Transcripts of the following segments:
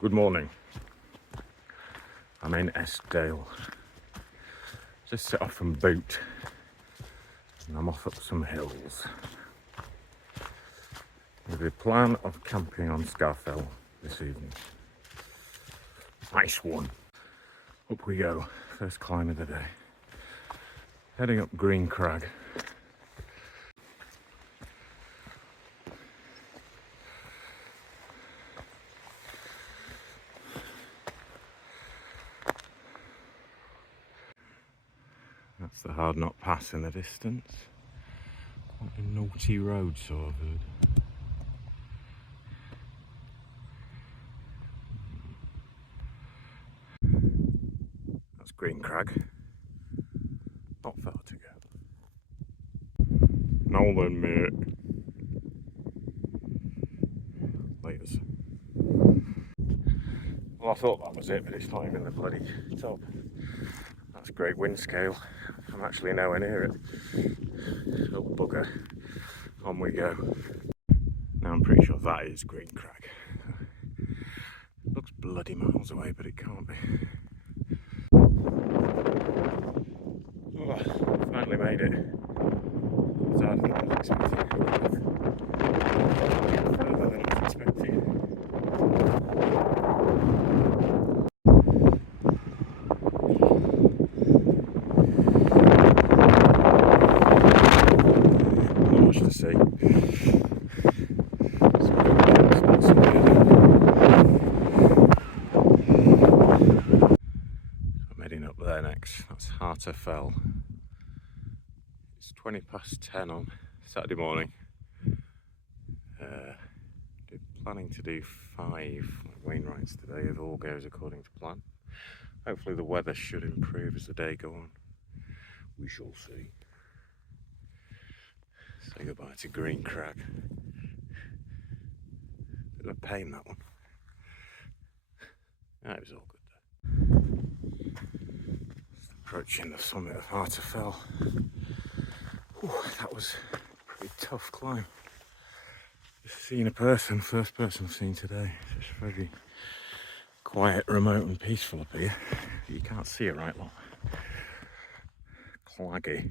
Good morning. I'm in Eskdale. Just set off from Boot and I'm off up some hills with the plan of camping on Scafell this evening. Nice one. Up we go. First climb of the day. Heading up Green Crag. That's the Hard Knot Pass in the distance. Quite a naughty road, so I've heard. That's Green Crag. Not far to go. Now then, mate. Laters. Well, I thought that was it, but it's not even the bloody top. That's great wind scale. I'm actually nowhere near it. Oh bugger. On we go. Now I'm pretty sure that is Green Crag. Looks bloody miles away, but it can't be. Oh, finally made it. It's harder than I was expecting. Further than I was expecting. Not much to see. I'm heading up there next. That's Fell. It's 20 past 10 on Saturday morning. Planning to do 5 Wainwrights today if all goes according to plan. Hopefully the weather should improve as the day goes on. We shall see. Say goodbye to Green Crag. Bit of a pain, that one. Yeah, it was all good though. Just approaching the summit of Fell. That was a pretty tough climb. Just seeing a person, first person I've seen today. It's just very quiet, remote and peaceful up here. You can't see it right long. Claggy.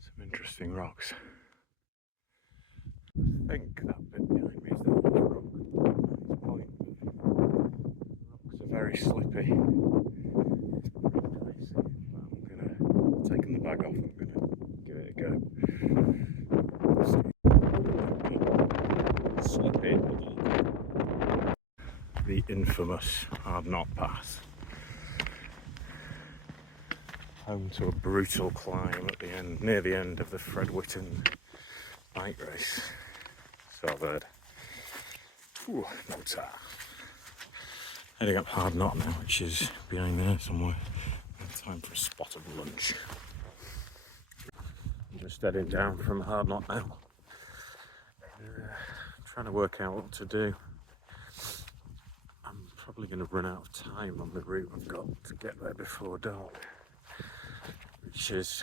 Some interesting rocks. I think that bit behind me is the rock. That's point. Rocks are very slippy. It's pretty dicey. I'm taking the bag off. I'm gonna give it a go. Slippy. The infamous Hard Knot Pass. Home to a brutal climb at the end, near the end of the Fred Whitten bike race. So I've heard. No time. Heading up Hard Knot now, which is behind there somewhere. Time for a spot of lunch. I'm just heading down from Hard Knot now. Trying to work out what to do. I'm probably going to run out of time on the route I've got to get there before dark, which is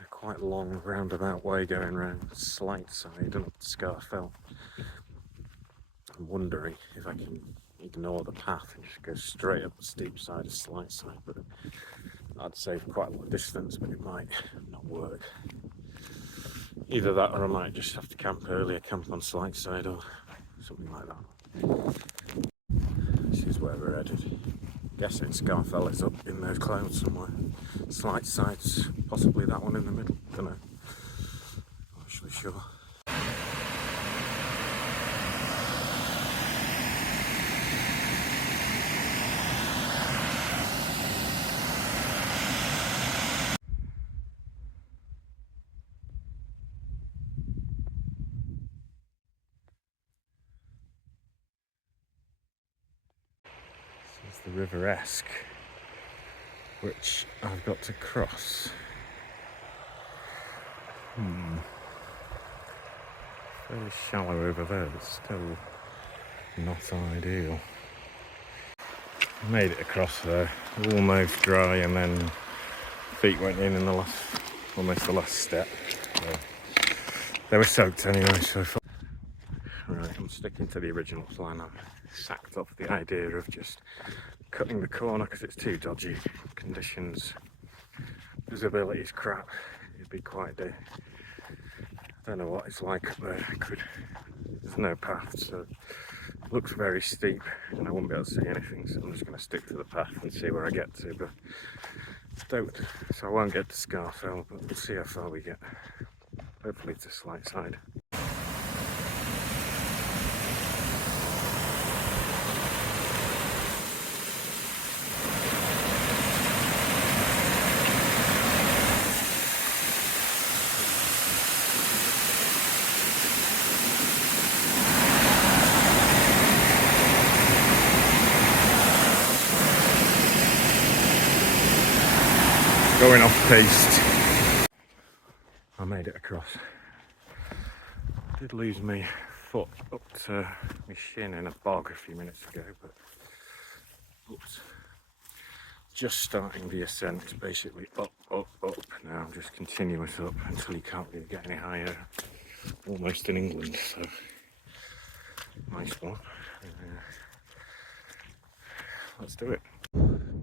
a quite long roundabout way going around Slight Side and up to Scafell. I'm wondering if I can ignore the path and just go straight up the steep side of Slight Side, but I'd save quite a lot of distance, but it might not work. Either that or I might just have to camp earlier, camp on Slight Side or something like that. This is where we're headed. Guessing Scafell is up in those clouds somewhere. Slight Side's possibly that one in the middle. Don't know. Not actually sure. This is the River Esk, which I've got to cross. Fairly shallow over there, but still not ideal. I made it across there, almost dry, and then feet went in the almost the last step. So they were soaked anyway, so Right, I'm sticking to the original plan. I've sacked off the idea of just cutting the corner because it's too dodgy. Conditions, visibility is crap. It'd be quite I don't know what it's like up there. There's no path, so it looks very steep and I won't be able to see anything, so I'm just going to stick to the path and see where I get to. But so I won't get to Scafell, but we'll see how far we get. Hopefully to Slight Side. Going off piste. I made it across. I did lose my foot up to my shin in a bog a few minutes ago, but just starting the ascent. It's basically up, up, up now, just continuous up until you can't really get any higher. Almost in England, so nice one. Let's do it.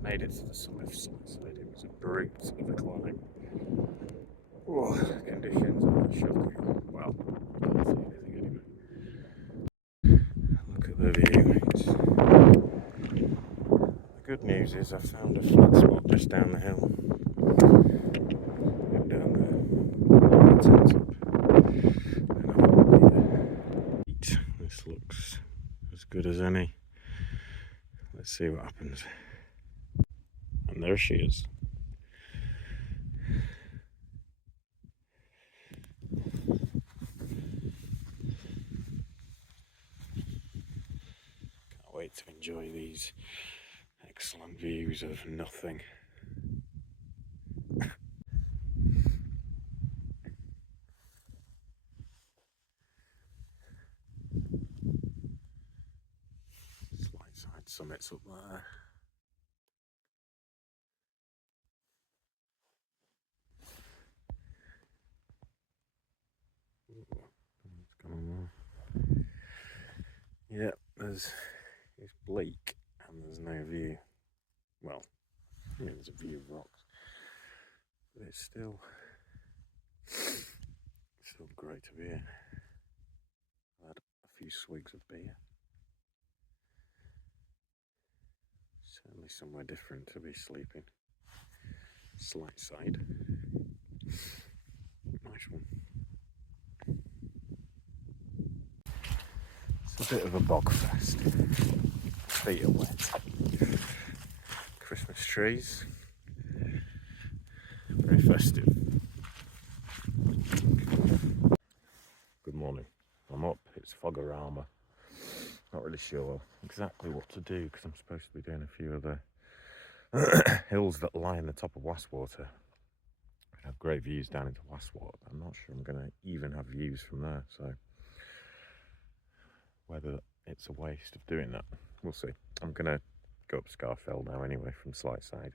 Made it to the summit of Slight Side. It was a brute of a climb. Oh, conditions are shocking. Well, I can't see anything anyway. Look at the view. The good news is I found a flat spot just down the hill. And down there. The tent's up. And I'll eat. This looks as good as any. Let's see what happens. And there she is. Can't wait to enjoy these excellent views of nothing. Slight Side summits up there. What's going on? Yeah, it's bleak and there's no view. Well, I mean, there's a view of rocks, but it's still great to be here. I had a few swigs of beer. Certainly somewhere different to be sleeping. Slight Side. Nice one. It's a bit of a bog fest. Feet are wet. Christmas trees. Very festive. Good morning. I'm up. It's Fogorama. Not really sure exactly what to do because I'm supposed to be doing a few of the hills that line the top of Wastwater. I have great views down into Wastwater. I'm not sure I'm going to even have views from there, so whether it's a waste of doing that, we'll see. I'm going to go up Scafell now anyway from Slight Side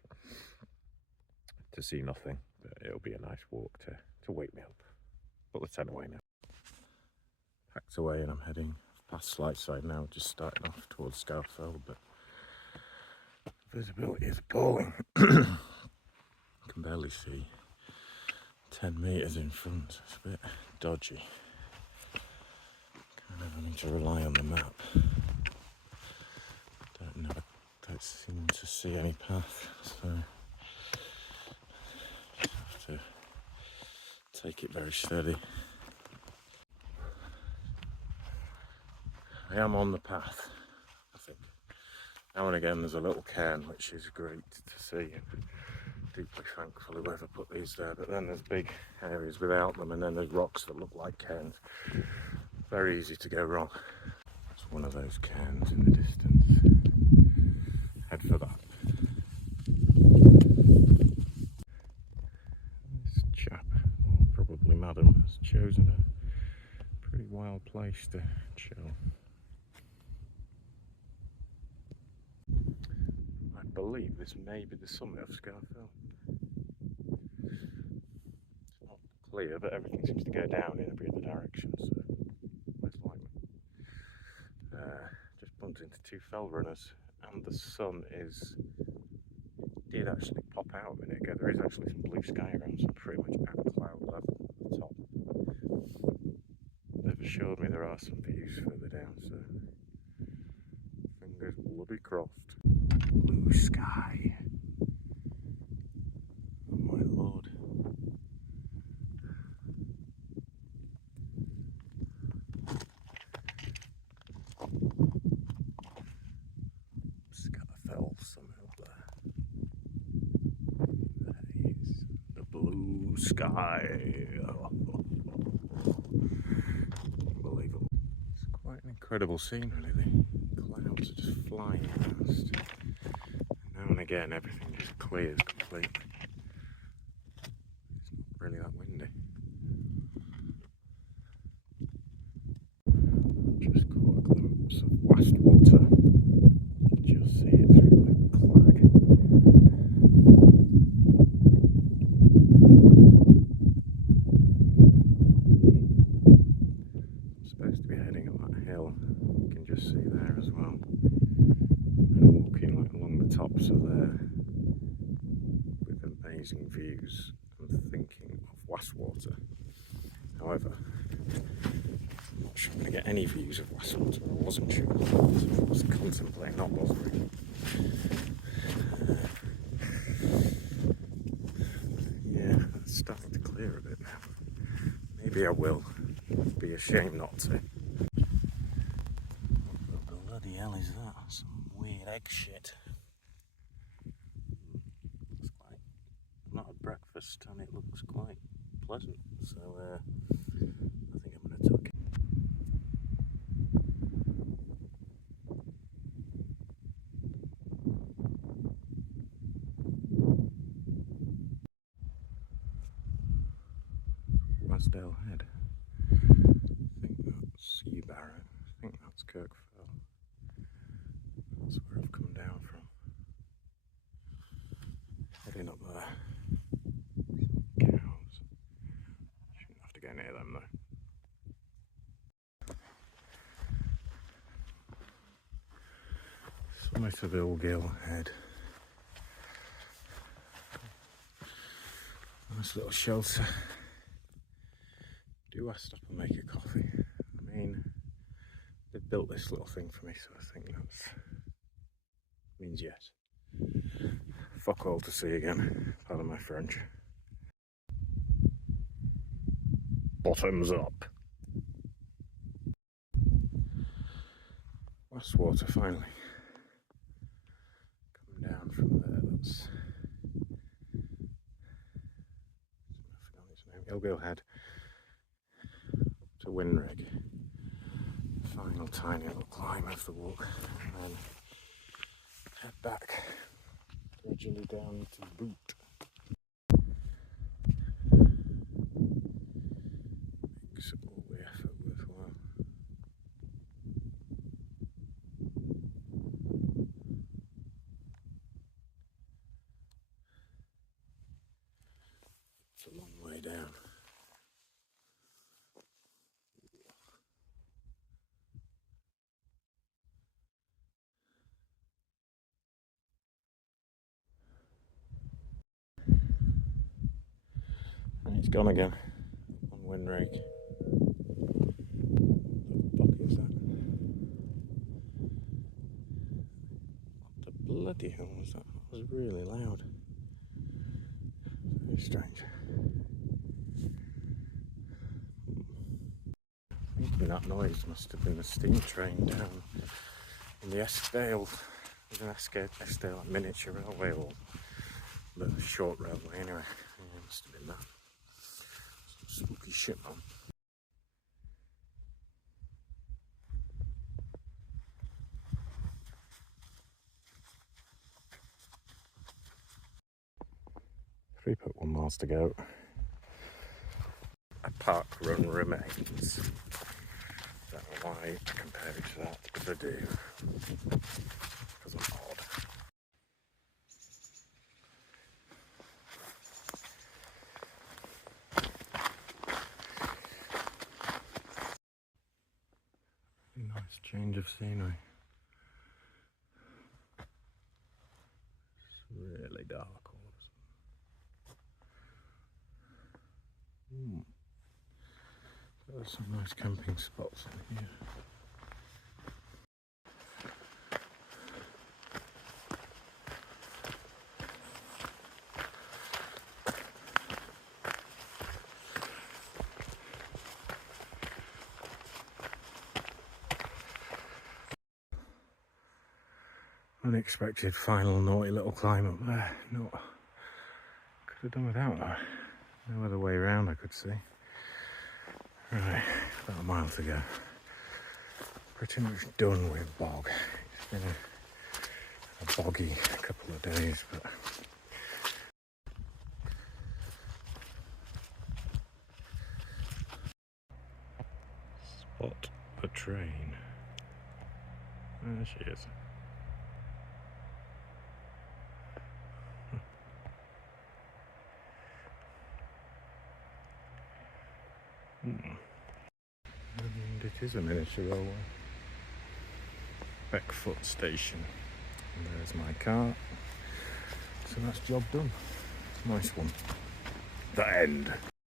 to see nothing, but it'll be a nice walk to wake me up. Put the tent away now. Packed away and I'm heading past Slight Side now, just starting off towards Scafell, but visibility is appalling. Can barely see 10 metres in front. It's a bit dodgy. Kind of having to rely on the map. Don't seem to see any path, so just have to take it very steady. I am on the path, I think. Now and again there's a little cairn which is great to see. Deeply thankful whoever put these there, but then there's big areas without them, and then there's rocks that look like cairns. Very easy to go wrong. That's one of those cairns in the distance. Head for that. This chap, or probably madam, has chosen a pretty wild place to chill. I believe this may be the summit of Scafell. It's not clear, but everything seems to go down in every other direction, so most likely. just bumped into two fell runners, and the sun did actually pop out a minute ago. There is actually some blue sky around, so pretty much at cloud level at the top. They've assured me there are some views further down, so fingers bloody crossed. Blue sky. Oh my lord. Scafell somewhere up there. There is the blue sky. Oh, unbelievable. It's quite an incredible scene, really. The clouds are just flying past. Now and again, everything just clears completely. It's not really that windy. Just caught a glimpse of Westwater. You can just see it through the clag. I'm supposed to be heading up that hill. You can just see there as well. And then walking like along the tops of there with amazing views. I'm thinking of Westwater. However, I'm not sure I'm going to get any views of Westwater. I wasn't sure. I was contemplating not bothering. Yeah, it's starting to clear a bit now. Maybe I will. It'd be a shame not to. What the bloody hell is that? Some weird egg shit. Looks quite. I've not had breakfast and it looks quite pleasant. So I think I'm going to tuck it. Eskdale Head. I think that's Barrow. I think that's Kirkfell. That's where I've come down from. Heading up there. Cows. Shouldn't have to go near them though. Summit of Eskdale Head. Nice little shelter. Do I stop and make a coffee? I mean, they've built this little thing for me, so I think that means yes. Fuck all to see again, pardon my French. Bottoms up. Westwater finally. Coming down from there, that's... I forgot its name. Eskdale Head. To Winrig. Final tiny little climb of the walk, and then head back gradually down to Boot. Makes all the effort worthwhile. It's a long way down. And it's gone again on Winrig. What the fuck is that? What the bloody hell was that? That was really loud. Very strange. Thinking that noise must have been the steam train down in the Eskdale. There's an Eskdale miniature railway, or the short railway anyway. Yeah, it must have been that. Some spooky shit, man. Three 3.1 miles to go. A park run remains. Don't know why I compare it to that, but I do. Because I'm odd. Nice change of scenery. It's really dark all of a sudden. There's some nice camping spots in here. Unexpected final naughty little climb up there. Not could have done without that. No other way around I could see. Right, about a mile to go. Pretty much done with bog. It's been a boggy couple of days, but spot the train. There she is. And it is a miniature railway. Beckfoot station. And there's my car. So that's job done. Nice one. The end.